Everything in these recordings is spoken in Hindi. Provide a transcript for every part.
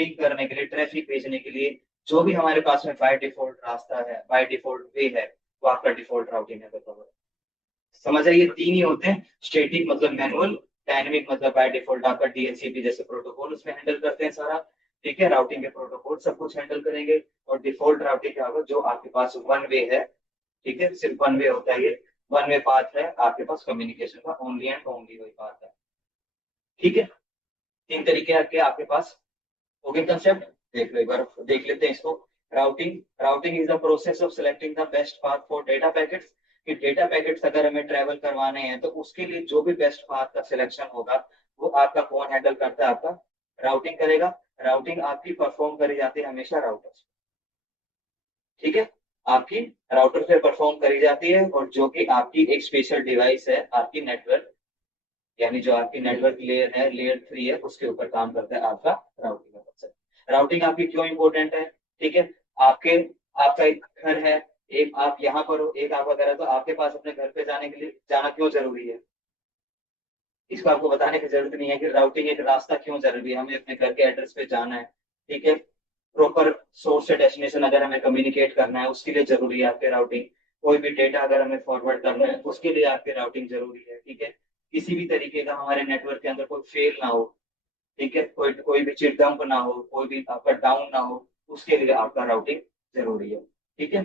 पिंग करने के लिए, ट्रैफिक भेजने के लिए जो भी हमारे पास में बाय डिफॉल्ट रास्ता है, बाय डिफॉल्ट वे है, वो आपका डिफॉल्ट राउटिंग है। बताओ, समझ आइए, तीन ही होते हैं, स्टैटिक मतलब मैनुअल, डायनेमिक मतलब बाय डिफॉल्ट आपका डीएचसीपी जैसे प्रोटोकॉल उसमें हैंडल करते हैं सारा, ठीक है, राउटिंग के प्रोटोकॉल सब कुछ हैंडल करेंगे। और डिफॉल्ट राउटिंग क्या होगा, जो आपके पास वन वे है, ठीक है, सिर्फ वन वे होता है, ये वन वे पाथ है आपके पास कम्युनिकेशन का, ओनली एंड ओनली वही पाथ है, ठीक है। तीन तरीके आपके आपके पास हो गए कंसेप्ट। देख लो एक बार, देख लेते हैं इसको। Routing, routing is the process of selecting the best path for data packets. कि डेटा पैकेट्स अगर हमें ट्रेवल करवाने हैं तो उसके लिए जो भी बेस्ट पाथ का सिलेक्शन होगा वो आपका कौन हैंडल करता है, आपका राउटिंग करेगा। राउटिंग आपकी परफॉर्म करी जाती है हमेशा राउटर, ठीक है, आपकी राउटर से परफॉर्म करी जाती है, और जो कि आपकी एक स्पेशल डिवाइस है आपकी नेटवर्क, यानी जो आपकी नेटवर्क लेयर है, लेयर 3 है, उसके ऊपर काम करता है आपका राउटिंग का कंसेप्ट। राउटिंग आपकी क्यों इंपॉर्टेंट है, ठीक है, आपके आपका एक घर है, एक आप यहाँ पर हो, एक आप वगैरह, तो आपके पास अपने घर पे जाने के लिए जाना क्यों जरूरी है, इसको आपको बताने की जरूरत नहीं है कि राउटिंग एक रास्ता क्यों जरूरी है, हमें अपने घर के एड्रेस पे जाना है, ठीक है, प्रॉपर सोर्स से डेस्टिनेशन अगर हमें कम्युनिकेट करना है उसके लिए जरूरी है आपके राउटिंग। कोई भी डेटा अगर हमें फॉरवर्ड करना है उसके लिए आपके राउटिंग जरूरी है, ठीक है। किसी भी तरीके का हमारे नेटवर्क के अंदर कोई फेल ना हो, ठीक है, कोई कोई भी चिट डंप ना हो, कोई भी आपका डाउन ना हो, उसके लिए आपका राउटिंग जरूरी है, ठीक है।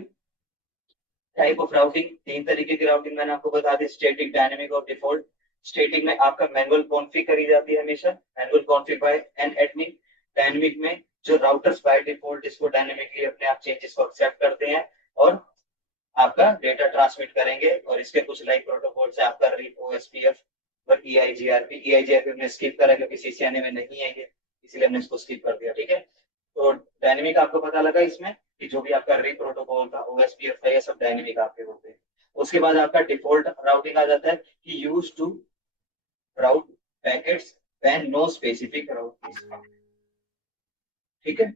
टाइप ऑफ राउटिंग, तीन तरीके की राउटिंग मैंने आपको बता दी, स्टैटिक, डायनेमिक और डिफॉल्ट। स्टैटिक में आपका मैनुअल कॉन्फ़िग करी जाती है हमेशा, manual config by an admin. Dynamic में जो राउटर्स बाय डिफॉल्ट इसको डायनेमिकली अपने आप चेंजेस को एक्सेप्ट करते हैं और आपका डेटा ट्रांसमिट करेंगे, और इसके कुछ लाइक प्रोटोकॉल से आपका रीप ओएसपीएफ और ईआईजीआरपी, ईआईजीआरपी हमने स्किप करा क्योंकि सीसीएनए में नहीं है ये, इसलिए हमने इसको स्किप कर दिया, ठीक है। तो डायनेमिक आपको पता लगा इसमें कि जो भी आपका रीप प्रोटोकॉल था, ओएसपीएफ था, ये सब डायनेमिक आपके होते हैं। उसके बाद आपका डिफॉल्ट राउटिंग आ जाता है कि use to route packets when no specific route is found, ठीक है।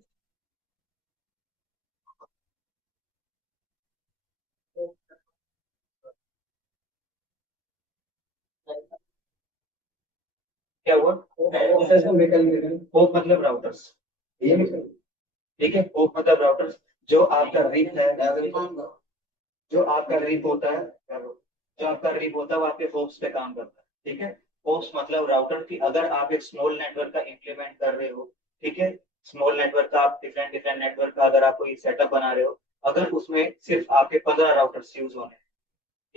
क्या हुआ, होप मतलब राउटर्स, ठीक है, होप मतलब राउटर्स। जो आपका रीप है, जो आपका रीप होता है, जो आपका रीप होता है वो आपके होप्स पे काम करता है, ठीक है। होप्स मतलब राउटर की, अगर आप एक स्मॉल नेटवर्क का इंप्लीमेंट कर रहे हो, ठीक है, स्मॉल नेटवर्क का, आप डिफरेंट डिफरेंट नेटवर्क का अगर आप कोई सेटअप बना रहे हो, अगर उसमें सिर्फ आपके 15 राउटर्स यूज होने,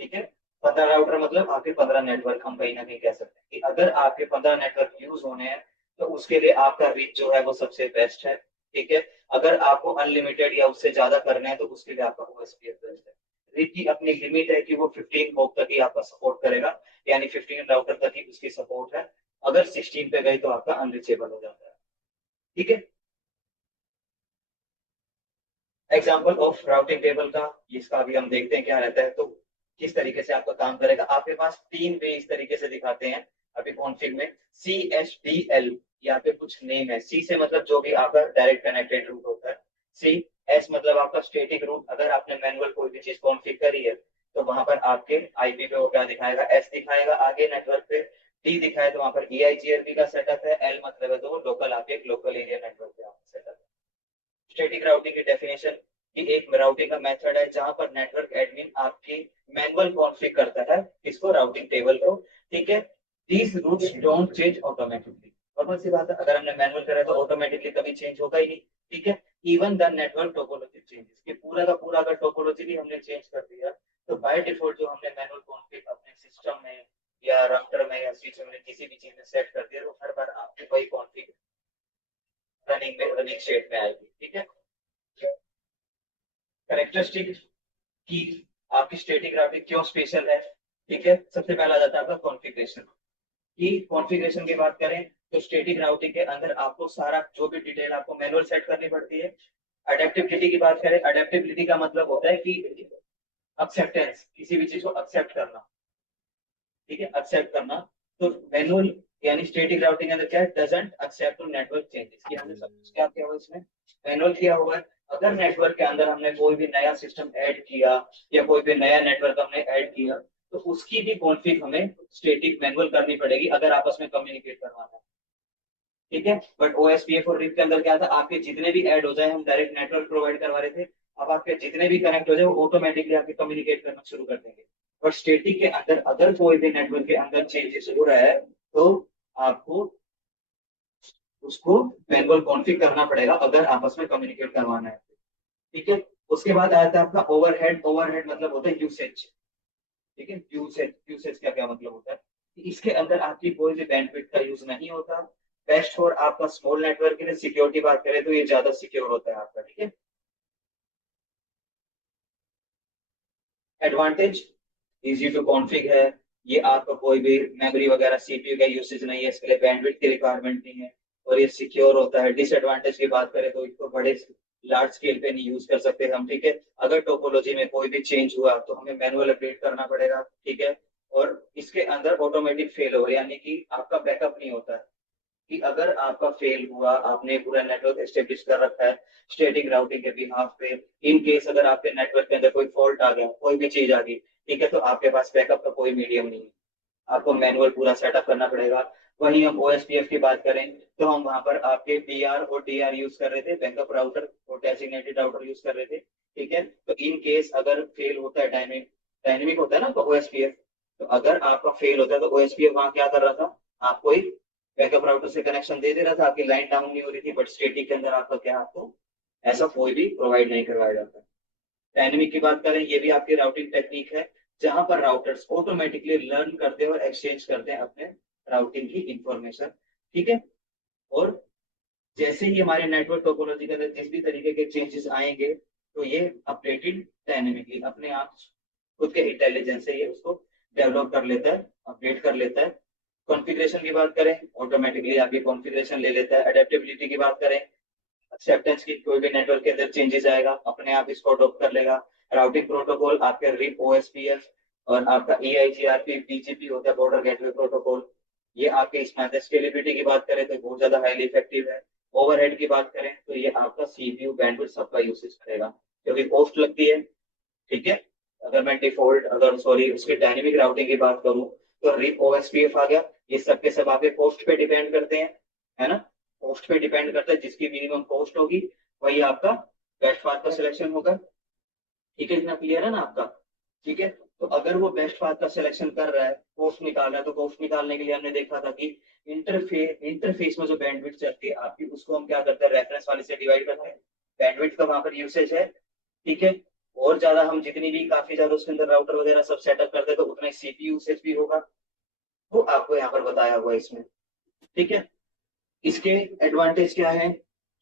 ठीक है, 15 राउटर मतलब आपके 15 नेटवर्क, हम कहीं ना कहीं कह सकते हैं कि अगर आपके 15 नेटवर्क यूज होने हैं तो उसके लिए आपका रीच जो है वो सबसे बेस्ट है, ठीक है। अगर आपको अनलिमिटेड या उससे ज्यादा करना है तो उसके लिए आपका ओएसपीएफ बेस्ट है। रीच की अपनी लिमिट है कि वो 15 होप तक ही आपका सपोर्ट करेगा, यानी 15 राउटर तक ही उसकी सपोर्ट है। अगर 16 पे गई तो आपका अनरीचेबल हो जाता है, ठीक है। एग्जाम्पल ऑफ राउटिंग टेबल का, इसका भी हम देखते हैं क्या रहता है, तो किस तरीके से आपका काम करेगा। आपके पास तीन वे इस तरीके से दिखाते हैं अभी कॉन्फ़िग में। CSDL, यहाँ पे कुछ नेम है, सी से मतलब जो भी आपका डायरेक्ट कनेक्टेड रूट होता है, सी। एस मतलब आपका स्टेटिक रूट, अगर आपने मैनुअल कोई भी चीज कॉन्फ़िग करी है तो वहां पर आपके आईपी पे वो क्या दिखाएगा, एस दिखाएगा आगे नेटवर्क पे। डी दिखाए तो वहां पर EIGRP का सेटअप है, एल मतलब है तो वो लोकल, आपके लोकल एरिया नेटवर्क पे आपका सेटअप है। स्टैटिक राउटिंग की डेफिनेशन कि एक राउटिंग का मेथड है जहां पर नेटवर्क एडमिन आपकी मैनुअल कॉन्फ़िग करता है इसको, राउटिंग टेबल को, ठीक है। These routes don't change automatically, normal सी बात है, अगर हमने मैनुअल करा तो ऑटोमेटिकली कभी चेंज होगा ही नहीं, ठीक है। Even the network topology changes, कि पूरा का पूरा अगर टोपोलॉजी भी हमने चेंज कर दिया तो बाय डिफॉल्ट जो हमने मैनुअल कॉन्फ़िग अपने सिस्टम में या राउटर में या स्विच में किसी भी चीज में सेट कर दिया तो हर बार आपकी वही कॉन्फ़िग रनिंग में, रनिंग स्टेट में आएगी, ठीक है। करेक्टरिस्टिक की आपकी स्टैटिक राउटिंग क्यों स्पेशल है, ठीक है। सबसे पहला आ जाता है आपका कॉन्फ़िगरेशन। की कॉन्फ़िगरेशन की बात करें तो स्टैटिक राउटिंग के अंदर आपको सारा जो भी डिटेल आपको मैनुअल सेट करनी पड़ती है। अडेप्टिबिलिटी की बात करें, अडेप्टिबिलिटी का मतलब होता है कि एक्सेप्टेंस, किसी भी चीज को एक्सेप्ट करना, ठीक है, एक्सेप्ट करना। तो मैनुअल यानी स्टैटिक राउटिंग के अंदर क्या है, डजंट एक्सेप्ट नेटवर्क चेंजेस, कि हमने सब कुछ क्या किया हुआ इसमें, मैनुअल किया हुआ है। अगर नेटवर्क के अंदर हमने कोई भी नया सिस्टम ऐड किया या कोई भी नया नेटवर्क हमने ऐड किया तो उसकी भी कॉन्फ़िग हमें स्टैटिक मैनुअल करनी पड़ेगी अगर आपस में कम्युनिकेट करवाना है, ठीक है। बट OSPF और रिप के अंदर क्या था, आपके जितने भी ऐड हो जाए, हम डायरेक्ट नेटवर्क प्रोवाइड करवा रहे थे, अब आपके जितने भी कनेक्ट हो जाए वो ऑटोमेटिकली आपके कम्युनिकेट करना शुरू कर देंगे। बट स्टैटिक के अंदर अगर कोई भी नेटवर्क के अंदर चेंजेस हो रहा है तो आपको उसको मैनुअल कॉन्फ़िग करना पड़ेगा अगर आपस में कम्युनिकेट करवाना है। ठीक है। उसके बाद आता है आपका ओवरहेड। ओवरहेड मतलब होता है यूसेज। ठीक है। यूसेज, यूसेज क्या क्या मतलब होता है कि इसके अंदर आपकी कोई भी बैंडविड्थ का यूज नहीं होता। बेस्ट फॉर आपका स्मॉल नेटवर्क के लिए, सिक्योरिटी बात करें तो ये ज्यादा सिक्योर होता है आपका। ठीक है। एडवांटेज, इजी टू कॉन्फ़िग है। ये आपका कोई भी मेमोरी वगैरह सीपीयू का यूसेज नहीं है, इसके लिए बैंडविड्थ की रिक्वायरमेंट नहीं है, और ये सिक्योर होता है। डिसएडवांटेज की बात करें तो इसको बड़े लार्ज स्केल पे नहीं यूज कर सकते हम। ठीक है। अगर टोपोलॉजी में कोई भी चेंज हुआ तो हमें मैनुअल अपडेट करना पड़ेगा। ठीक है। और इसके अंदर ऑटोमेटिक फेल हो, यानी कि आपका बैकअप नहीं होता है कि अगर आपका फेल हुआ, आपने पूरा नेटवर्क एस्टेब्लिश कर रखा है स्टेटिक राउटिंग के बिहाफ पे, इन केस अगर आपके नेटवर्क के अंदर कोई फॉल्ट आ गया, कोई भी चीज आ गई, ठीक है, तो आपके पास बैकअप का कोई मीडियम नहीं है, आपको मैनुअल पूरा सेटअप करना पड़ेगा। वहीं हम OSPF की बात करें तो हम वहां पर आपके PR और DR यूज कर रहे थे, बैकअप राउटर और डेजिग्नेटेड राउटर यूज कर रहे थे। ठीक है। तो इन केस अगर फेल होता है, डायनेमिक डायनेमिक होता है ना OSPF, तो अगर आपका फेल होता है तो OSPF वहां क्या कर रहा था, आपको एक बैकअप राउटर से कनेक्शन दे दे रहा था, आपकी लाइन डाउन नहीं हो रही थी। बट स्टेटिक के अंदर आपका क्या, आपको ऐसा कोई भी प्रोवाइड नहीं करवाया जाता। डायनेमिक की बात करें, ये भी आपकी राउटिंग टेक्निक है जहां पर राउटर्स ऑटोमेटिकली लर्न करते हैं और एक्सचेंज करते हैं अपने राउटिंग की इंफॉर्मेशन। ठीक है। और जैसे ही हमारे नेटवर्क टोपोलॉजी के अंदर जिस भी तरीके के चेंजेस आएंगे तो ये अपडेटेड डायनेमिकली अपने आप खुद के इंटेलिजेंस से ये उसको डेवलप कर लेता है, अपडेट कर लेता है। कॉन्फ़िगरेशन की बात करें, ऑटोमेटिकली आपकी कॉन्फ़िगरेशन ले लेता है। अडेप्टेबिलिटी की बात करें, एक्सेप्टेंस की, कोई भी नेटवर्क के अंदर चेंजेस आएगा अपने आप इसको अडॉप्ट कर लेगा। राउटिंग प्रोटोकॉल आपके रिप OSPF और आपका EIGRP BGP होता है, बॉर्डर गेटवे प्रोटोकॉल, ये आपके इसमें आता है। स्केलेबिलिटी की बात करें तो बहुत ज्यादा हाईली इफेक्टिव है। ओवरहेड की बात करें तो ये आपका CPU बैंडविड्थ सबका यूसेज करेगा क्योंकि कॉस्ट लगती है। ठीक है। अगर मैं डिफॉल्ट, अगर सॉरी उसके डायनेमिक राउटिंग की बात करूं तो रिप OSPF आ गया, ये सब के सब आपके कॉस्ट पे डिपेंड करते हैं, है ना। कॉस्ट पे डिपेंड करता है, जिसकी मिनिमम कॉस्ट होगी वही आपका बेस्ट पाथ का सिलेक्शन होगा। ठीक है, इतना क्लियर है ना आपका। ठीक है। तो अगर वो बेस्ट पाथ का सिलेक्शन कर रहा है, कॉस्ट निकाल रहा है, तो कॉस्ट निकालने के लिए हमने देखा था कि इंटरफेस में जो बैंडविड्थ चलती है आपकी, उसको हम क्या करते हैं, रेफरेंस वाले से डिवाइड करते हैं। बैंडविड्थ का वहां पर यूसेज है। ठीक है। और ज्यादा हम जितनी भी काफी ज्यादा उसके अंदर राउटर वगैरह सब सेटअप करते हैं तो उतना ही CPU यूसेज भी होगा, वो आपको यहाँ पर बताया हुआ है इसमें। ठीक है। इसके एडवांटेज क्या है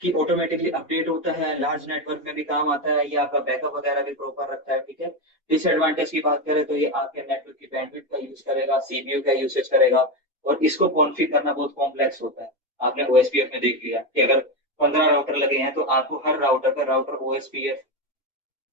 कि ऑटोमेटिकली अपडेट होता है, लार्ज नेटवर्क में भी काम आता है, ये आपका बैकअप वगैरह भी प्रॉपर रखता है। ठीक है। डिसएडवांटेज की बात करें तो ये आपके नेटवर्क की बैंडविड्थ का यूज करेगा, CPU का यूसेज करेगा, और इसको कॉन्फ़िगर करना बहुत कॉम्प्लेक्स होता है। आपने OSPF में देख लिया कि अगर 15 राउटर लगे हैं तो आपको हर राउटर का राउटर OSPF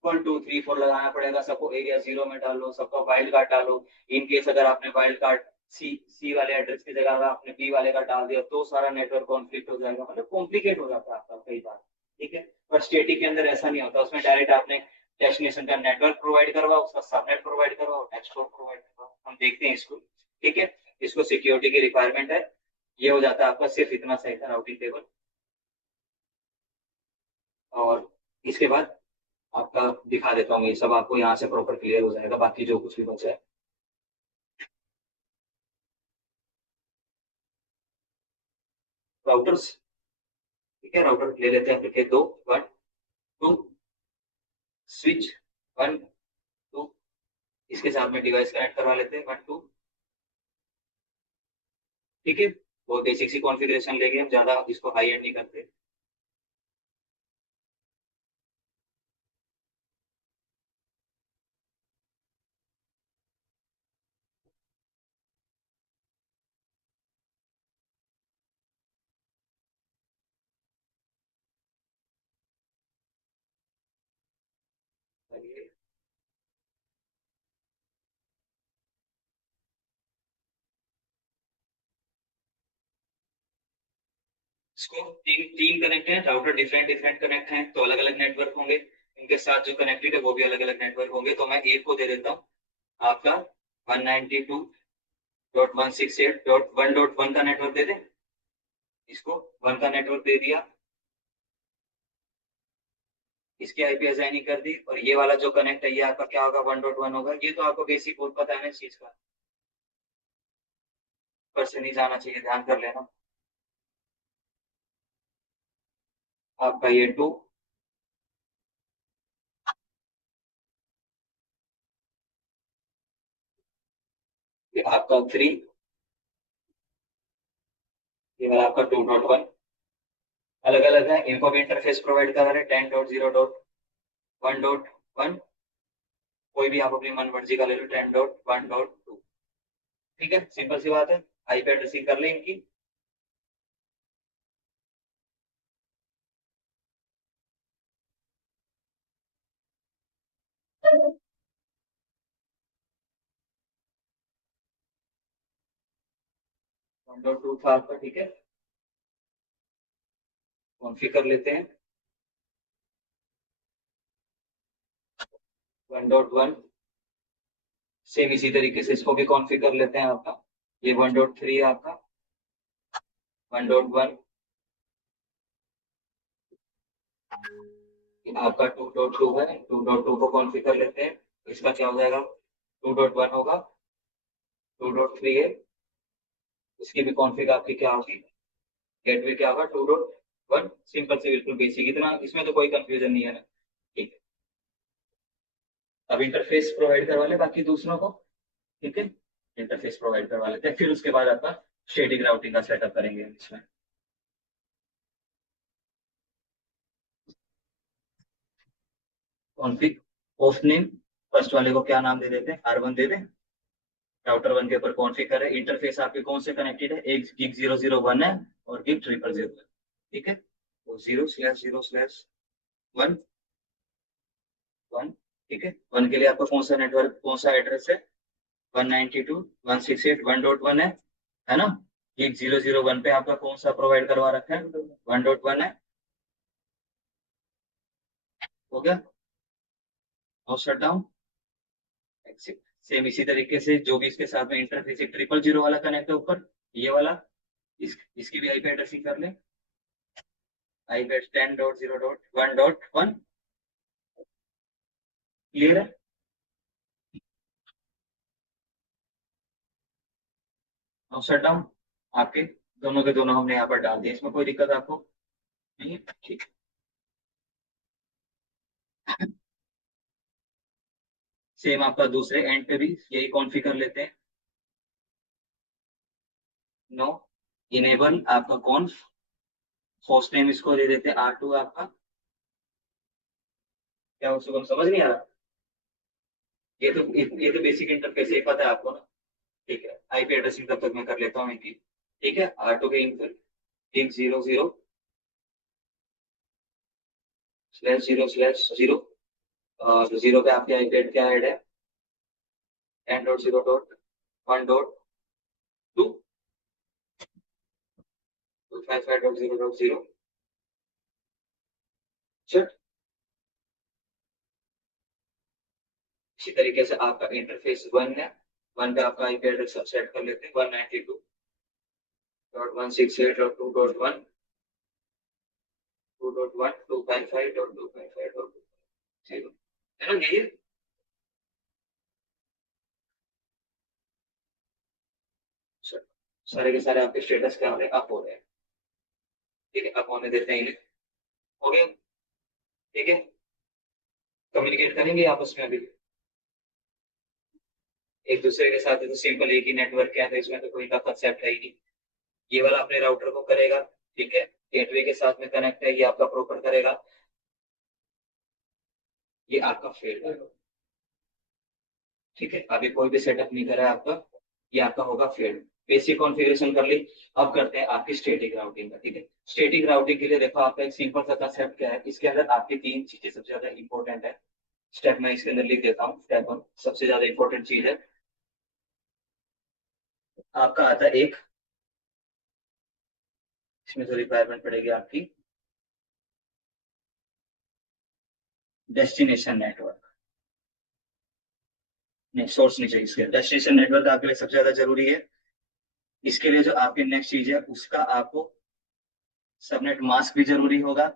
1 2 3 4 लगाना पड़ेगा, सबको एरिया 0 में डालो, सबका वाइल्ड कार्ड डालो। इन केस अगर आपने वाइल्ड कार्ड सी वाले एड्रेस की जगह अगर आपने B वाले का डाल दिया तो सारा नेटवर्क कॉन्फ्लिक्ट हो जाएगा, मतलब कॉम्प्लिकेट हो जाता है आपका कई बार। ठीक है। पर स्टेटिक के अंदर ऐसा नहीं होता, उसमें डायरेक्ट आपने डेस्टिनेशन का नेटवर्क प्रोवाइड करवाओ, उसका सबनेट प्रोवाइड करवाओ, नेटवर्क प्रोवाइड करवाओ, हम देखते हैं इसको। ठीक है। इसको सिक्योरिटी की रिक्वायरमेंट है, ये हो जाता है आपका, सिर्फ इतना सही था राउटिंग टेबल। और इसके बाद आपका दिखा देता हूँ, ये सब आपको यहाँ से प्रॉपर क्लियर हो जाएगा, बाकी जो कुछ भी बचा है। राउटर्स, ठीक है, राउटर ले लेते हैं फिर दो। 1 2 स्विच, 1 2, इसके साथ में डिवाइस कनेक्ट करवा लेते हैं, 1 2। ठीक है। वो बेसिक सी कॉन्फ़िगरेशन लेंगे हम, ज्यादा इसको हाई एंड नहीं करते। इसको तीन तीन कनेक्ट है राउटर, डिफरेंट डिफरेंट कनेक्ट हैं तो अलग अलग नेटवर्क होंगे, इनके साथ जो कनेक्टेड है वो भी अलग अलग नेटवर्क होंगे। तो मैं एक को दे देता हूँ आपका 192.168.1.1 का नेटवर्क दे दें। इसको 1 का नेटवर्क दे दिया, इसकी आईपी असाइनिंग कर दी, और ये वाला जो कनेक्ट है ये आपका क्या होगा, 1.1 होगा। ये तो आपको बेसिक कोड पता है ना इस चीज का, पर से नहीं जाना चाहिए, ध्यान कर लेना। आपका ये 2, ये आपका 3, ये वाला आपका 2.1। अलग अलग है, इनको भी इंटरफेस प्रोवाइड करा रहे, 10.0.1.1, कोई भी आप अपनी मन मर्जी का ले लो, 10.1.2। ठीक है, सिंपल सी बात है। आईपी एड्रेसिंग कर ले इनकी। 1.2 था आपका, ठीक है, कॉन्फ़िगर कर लेते हैं। 1.1 सेम इसी तरीके से इसको भी कॉन्फ़िगर कर लेते हैं आपका। ये 1.3 है आपका, 1.1 आपका, 2.2 है, 2.2 को कॉन्फ़िगर कर लेते हैं। इसका क्या हो जाएगा, 2.1 होगा, 2.3 है, इसकी भी कॉन्फ़िग आपकी क्या होगी, गेटवे क्या होगा, 2.1। सिंपल से बिल्कुल बेसिक, इतना इसमें तो कोई कंफ्यूजन नहीं है ना। ठीक है, अब इंटरफेस प्रोवाइड करवा ले बाकी दूसरों को। ठीक है, इंटरफेस प्रोवाइड करवा लेते हैं, फिर उसके बाद आपका शेडिंग राउटिंग का सेटअप करेंगे इसमें। कॉन्फ़िग होस्ट नेम, फर्स्ट वाले को क्या नाम दे देते हैं, R1 दे दें। राउटर 1 के ऊपर कॉन्फ़िग करे, इंटरफेस आपके कौन से कनेक्टेड है, एक गिग 001 है और गिग 000 है। ठीक है, तो 0/0/1 1। ठीक है, 1 के लिए आपका कौन सा नेटवर्क, कौन सा एड्रेस है, 192.168.1.1 है ना। गिग 001 पे आपका कौन सा प्रोवाइड करवा रखा है, 1.1 है। हो गया, no shut down, exit. Same इसी तरीके से जो भी इसके साथ में इंटरफेस 000 वाला कनेक्ट है ऊपर, ये वाला, इसकी भी आईपी एड्रेसिंग कर ले। आईपी 10.0.1.1, क्लियर है। नो शट डाउन, आपके दोनों के दोनों हमने यहाँ पर डाल दिए, इसमें कोई दिक्कत आपको नहीं है, ठीक। सेम आपका दूसरे एंड पे भी यही कॉन्फ़िगर लेते हैं। नो, इनेबल आपका कॉन्फ, होस्ट नेम इसको दे देते हैं R2 आपका। क्या उसको हम समझ नहीं आ रहा, ये तो बेसिक इंटरफेस है, पता है आपको ना। ठीक है, आईपी एड्रेसिंग तब तक मैं कर लेता हूँ इनकी। ठीक है, R2 के इंटर 100/0/0 और 0 पे आपके आईपी एड क्या ऐड है, 10.0.1.2 255.0.0। इसी तरीके से आपका इंटरफेस 1 है, 1 पे आपका आईपी एड्रेस सेट कर लेते हैं, 192.168.2.1, 2.1 255.255.0 है ना, यही है। सारे के सारे आपके स्टेटस क्या हो रहे हैं, अप हो रहे हैं। ठीक है, अप होने देते हैं इन्हें। हो गया, ठीक है, कम्युनिकेट करेंगे आपस में अभी एक दूसरे के साथ, तो सिंपल एक ही नेटवर्क क्या है, इसमें तो कोई का कंसेप्ट है ही नहीं। ये वाला अपने राउटर को करेगा, ठीक है, गेटवे के साथ में कनेक्ट है, ये आपका प्रोपर करेगा, ये आपका फेल है। ठीक है, अभी कोई भी सेटअप नहीं करा है आपका, ये आपका होगा फेल्ड। बेसिक कॉन्फ़िगरेशन कर ली। अब करते हैं आपकी स्टैटिक राउटिंग का। ठीक है, स्टैटिक राउटिंग के लिए देखो आपका एक सिंपल सा कंसेप्ट क्या है, इसके अंदर आपकी तीन चीजें सबसे ज्यादा इंपॉर्टेंट है। स्टेप मैं इसके अंदर लिख देता हूँ, स्टेप 1 सबसे ज्यादा इंपॉर्टेंट चीज है, आपका आता है एक, इसमें जो रिक्वायरमेंट पड़ेगी आपकी, डेस्टिनेशन नेटवर्क। नहीं, सोर्स नहीं चाहिए, इसके डेस्टिनेशन नेटवर्क आपके लिए सबसे ज्यादा जरूरी है। इसके लिए जो आपकी नेक्स्ट चीज है उसका आपको सबनेट मास्क भी जरूरी होगा,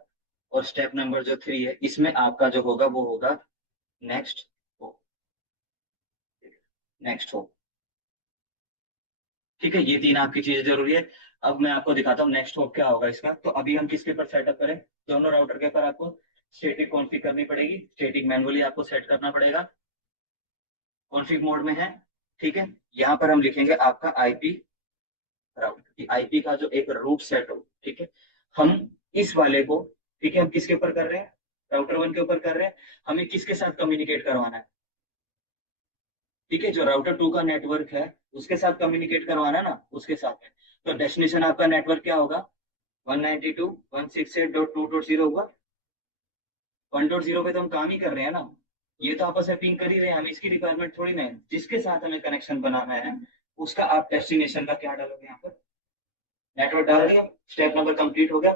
और स्टेप नंबर जो 3 है इसमें आपका जो होगा वो होगा नेक्स्ट हो, नेक्स्ट हो। ठीक है, ये 3 आपकी चीजें जरूरी है। अब मैं आपको दिखाता हूँ नेक्स्ट होप क्या होगा इसका। तो अभी हम किसके ऊपर सेटअप करें, दोनों राउटर के ऊपर आपको स्टैटिक कॉन्फ़िग करनी पड़ेगी, स्टैटिक मैनुअली आपको सेट करना पड़ेगा, कॉन्फ़िग मोड में है। ठीक है, यहाँ पर हम लिखेंगे आपका आईपी राउटर, आईपी का जो एक रूट सेट हो। ठीक है, हम इस वाले को, ठीक है, हम किसके ऊपर कर रहे हैं, राउटर 1 के ऊपर कर रहे हैं। हमें किसके साथ कम्युनिकेट करवाना है, ठीक है, जो राउटर 2 का नेटवर्क है उसके साथ कम्युनिकेट करवाना है ना, उसके साथ में। तो डेस्टिनेशन आपका नेटवर्क क्या होगा, 192.168.2.0 हुआ। 1.0 पे तो हम काम ही कर रहे हैं ना, ये तो आपस में पिंग कर ही रहे हैं, हमें इसकी रिक्वायरमेंट थोड़ी ना है। जिसके साथ हमें कनेक्शन बनाना है उसका आप डेस्टिनेशन का क्या डालोगे, यहाँ पर नेटवर्क डाल दिया, स्टेप नंबर कंप्लीट हो गया।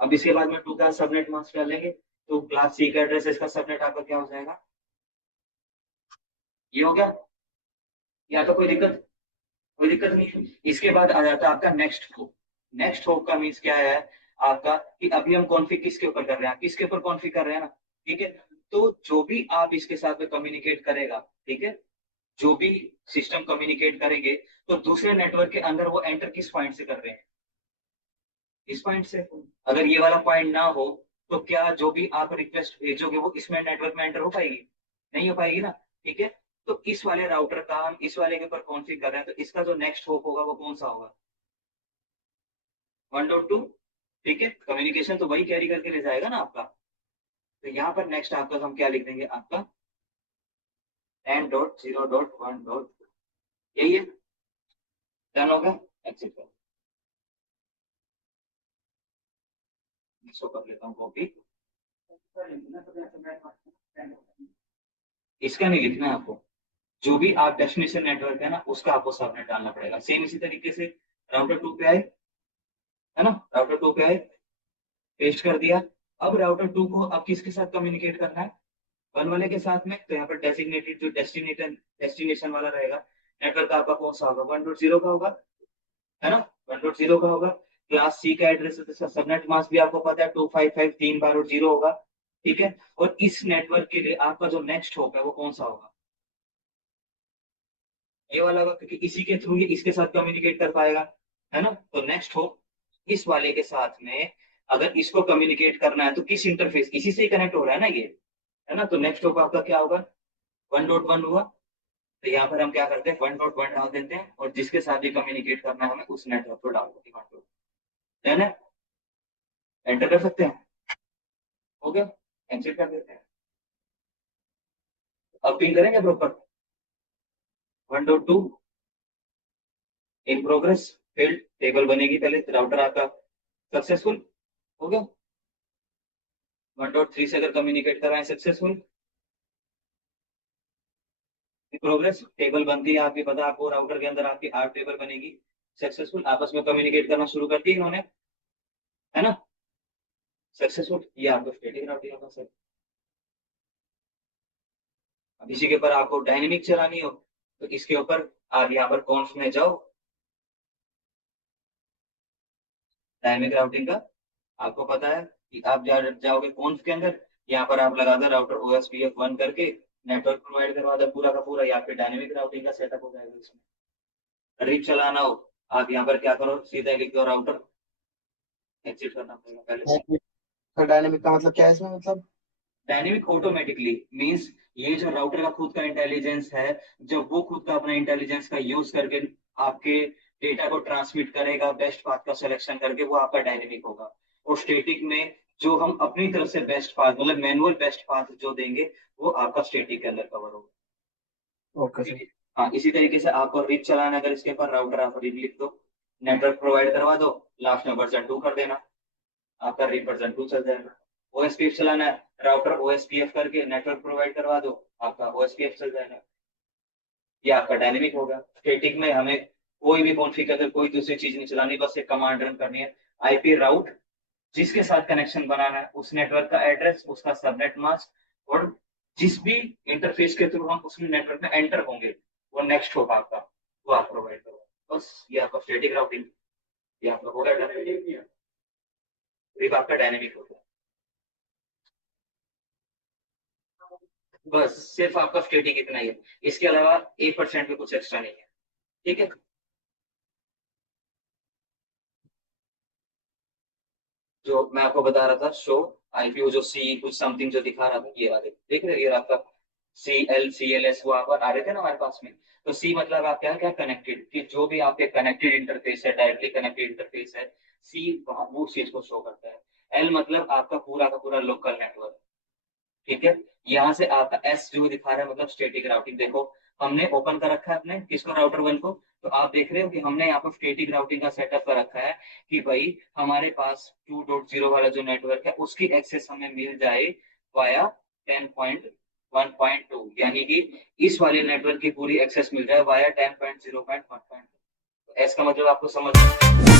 अब इसके बाद में 2 का सबनेट मास्क डालेंगे, तो क्लास सी का एड्रेस, इसका सबनेट आपका क्या हो जाएगा, ये हो गया। या तो कोई दिक्कत नहीं है। इसके बाद आ जाता है आपका नेक्स्ट होप। नेक्स्ट होप का मीन्स क्या है आपका, कि अभी हम कॉन्फ़िग किसके ऊपर कर रहे हैं, किसके ऊपर कॉन्फ़िग कर रहे हैं ना। ठीक है, तो जो भी आप इसके साथ में कम्युनिकेट करेगा, ठीक है, जो भी सिस्टम कम्युनिकेट करेंगे, तो दूसरे नेटवर्क के अंदर वो एंटर किस पॉइंट से कर रहे हैं, इस पॉइंट से। अगर ये वाला पॉइंट ना हो तो क्या जो भी आप रिक्वेस्ट भेजोगे वो इसमें नेटवर्क में एंटर हो पाएगी, नहीं हो पाएगी ना। ठीक है, तो इस वाले राउटर का हम इस वाले के ऊपर कॉन्फ़िग कर रहे हैं, तो इसका जो नेक्स्ट होप होगा वो कौन सा होगा, 1.2। ठीक है, कम्युनिकेशन तो वही कैरी करके ले जाएगा ना आपका। तो यहाँ पर नेक्स्ट आपका हम क्या लिख देंगे, आपका 10.0.1. यही है, डन हो गया, एक्सेप्ट कर, इसको कर लेता हूँ कॉपी। इसका नहीं लिखना है आपको, जो भी आप डेस्टिनेशन नेटवर्क है ना उसका आपको सबनेट डालना पड़ेगा। सेम इसी तरीके से राउटर 2 पे आए, है ना, राउटर 2 पे आए, पेस्ट कर दिया। अब राउटर 2 को अब किसके साथ कम्युनिकेट करना है, 1 वाले के साथ में। तो यहाँ पर डेसिग्नेटेड जो डेस्टिनेशन वाला रहेगा नेटवर्क आपका कौन सा होगा, 1.0 का होगा, है ना, 1.0 का होगा। क्लास सी का एड्रेस है, तो इसका सबनेट मास्क भी आपको पता है 255 3 बार और 0 होगा। ठीक है, और इस नेटवर्क के लिए आपका जो नेक्स्ट होप है वो कौन सा होगा, ये वाला होगा, क्योंकि इसी के थ्रू ये इसके साथ कम्युनिकेट कर पाएगा, है ना। तो नेक्स्ट होप इस वाले के साथ में, अगर इसको कम्युनिकेट करना है तो किस इंटरफेस, इसी से कनेक्ट हो रहा है ना ये, है ना। तो नेक्स्ट होप आपका क्या होगा, 1.1 हुआ। तो यहाँ पर हम क्या करते हैं, 1.1 डाल देते हैं, और जिसके साथ भी कम्युनिकेट करना है हमें उस नेटवर्क को डाल देते हैं, है ना। एंटर कर सकते हैं, हो गया, कैंसिल कर देते हैं। अब पिन करेंगे proper, 1.2 in progress, field table बनेगी पहले, राउटर आपका सक्सेसफुल हो गया। 1.3 से अगर कम्युनिकेट कर रहे हैं सक्सेसफुल, प्रोग्रेस टेबल बनती है आपकी, पता है आपको, राउटर के अंदर आपकी 8 टेबल बनेगी, सक्सेसफुल, आपस में कम्युनिकेट करना शुरू कर दिया इन्होंने, है ना, सक्सेसफुल। ये आपको स्टैटिक राउटिंग का सर। अब इसी के ऊपर आपको डायनेमिक चलानी हो, तो इसके ऊपर आप यहाँ पर कॉन्फ में जाओ, डायनेमिक राउटिंग का आपको पता है कि आप जाओगे कॉन्फ के अंदर, यहाँ पर आप लगा दो राउटर OSPF1 करके, नेटवर्क प्रोवाइड करवा दो पूरा का पूरा, या फिर डायनेमिक राउटिंग का सेटअप हो जाएगा इसमें। रीप चलाना हो, आप यहाँ पर क्या करो, सीधा लिख दो राउटर, एग्जिट करना पड़ेगा पहले से। डायनेमिक का मतलब क्या है इसमें, मतलब? डायनेमिक ऑटोमेटिकली मींस ये जो राउटर का खुद का इंटेलिजेंस है, जब वो खुद का अपना इंटेलिजेंस का यूज करके आपके डेटा को ट्रांसमिट करेगा बेस्ट पाथ का सिलेक्शन करके, वो आपका डायनेमिक होगा। और स्टैटिक में जो हम अपनी तरफ से बेस्ट पाथ, मतलब मैनुअल बेस्ट पाथ जो देंगे, वो आपका स्टैटिक के अंदर कवर होगा। ओके ठीक सर। है, हाँ, इसी तरीके से आपको रिप चलाना है, अगर इसके ऊपर राउटर आप रिप लिख दो, नेटवर्क प्रोवाइड करवा दो, लास्ट में वर्जन 2 कर देना, आपका रिप वर्जन 2 चल जाएगा। OSPF चलाना है, राउटर OSPF करके नेटवर्क प्रोवाइड करवा दो, आपका OSPF चल जाएगा। ये आपका डायनेमिक होगा। स्टैटिक में हमें कोई भी कॉन्फ़िगर, कोई दूसरी चीज नहीं चलानी, बस एक कमांड रन करनी है, आईपी राउट, जिसके साथ कनेक्शन बनाना है उस नेटवर्क का एड्रेस, उसका सबनेट मास्क, और जिस भी इंटरफेस के थ्रू हम उस नेटवर्क में एंटर होंगे, वो नेक्स्ट होगा आपका, वो आप प्रोवाइड करो। बस ये आपका स्टैटिक राउटिंग, ये आपका हो गया। ये आपका डायनेमिक होता है। बस सिर्फ आपका स्टेटिक इतना ही है, इसके अलावा 1% भी कुछ एक्स्ट्रा नहीं है। ठीक है। जो मैं आपको बता रहा था शो आईपीओ जो सी कुछ समथिंग जो दिखा रहा था, ये रहा देख रहे हो, ये रहा आपका CL CLS वहां पर आ रहे थे ना हमारे पास में। तो सी मतलब आप क्या क्या कनेक्टेड, कि जो भी आपके कनेक्टेड इंटरफेस है, डायरेक्टली कनेक्टेड इंटरफेस है, सी वहां वो चीज को शो करता है। एल मतलब आपका पूरा का पूरा लोकल नेटवर्क। ठीक है। यहाँ से आपका एस जो दिखा रहा है मतलब स्टेटिक राउटिंग। देखो हमने ओपन कर रखा है अपने किसको, राउटर वन को। तो आप देख रहे हो कि हमने यहाँ पर स्टेटिक राउटिंग का सेटअप कर रखा है कि भाई हमारे पास 2.0 वाला जो नेटवर्क है उसकी एक्सेस हमें मिल जाए वाया 10.1.2, यानी कि इस वाले नेटवर्क की पूरी एक्सेस मिल जाए वाया 10.0.1.2। एस का मतलब आपको समझ